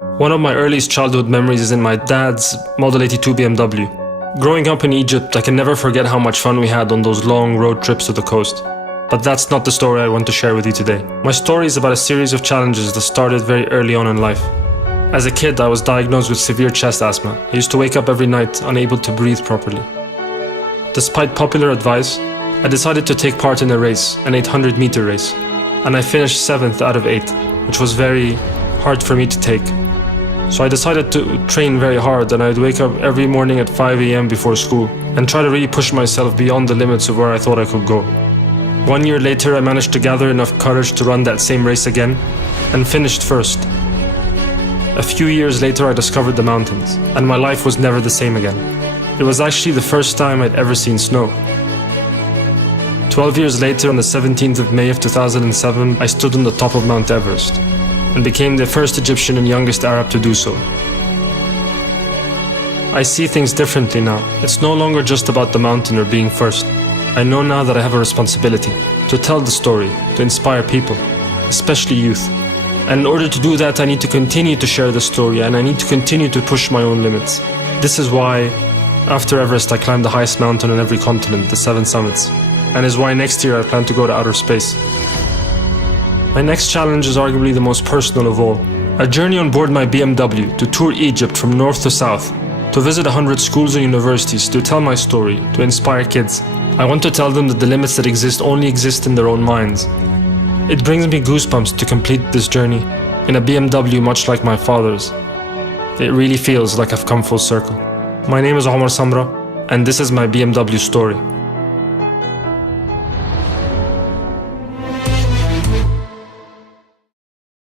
One of my earliest childhood memories is in my dad's Model 82 BMW. Growing up in Egypt, I can never forget how much fun we had on those long road trips to the coast. But that's not the story I want to share with you today. My story is about a series of challenges that started very early on in life. As a kid, I was diagnosed with severe chest asthma. I used to wake up every night unable to breathe properly. Despite popular advice, I decided to take part in a race, an 800-meter race, and I finished 7th out of 8, which was very hard for me to take. So I decided to train very hard, and I'd wake up every morning at 5 a.m. before school and try to really push myself beyond the limits of where I thought I could go. 1 year later, I managed to gather enough courage to run that same race again and finished first. A few years later, I discovered the mountains, and my life was never the same again. It was actually the first time I'd ever seen snow. 12 years later, on the 17th of May of 2007, I stood on the top of Mount Everest and became the first Egyptian and youngest Arab to do so. I see things differently now. It's no longer just about the mountain or being first. I know now that I have a responsibility to tell the story, to inspire people, especially youth. And in order to do that, I need to continue to share the story, and I need to continue to push my own limits. This is why, after Everest, I climbed the highest mountain on every continent, the 7 summits, and is why next year I plan to go to outer space. My next challenge is arguably the most personal of all. A journey on board my BMW to tour Egypt from north to south, to visit 100 schools and universities, to tell my story, to inspire kids. I want to tell them that the limits that exist only exist in their own minds. It brings me goosebumps to complete this journey in a BMW much like my father's. It really feels like I've come full circle. My name is Omar Samra, and this is my BMW story.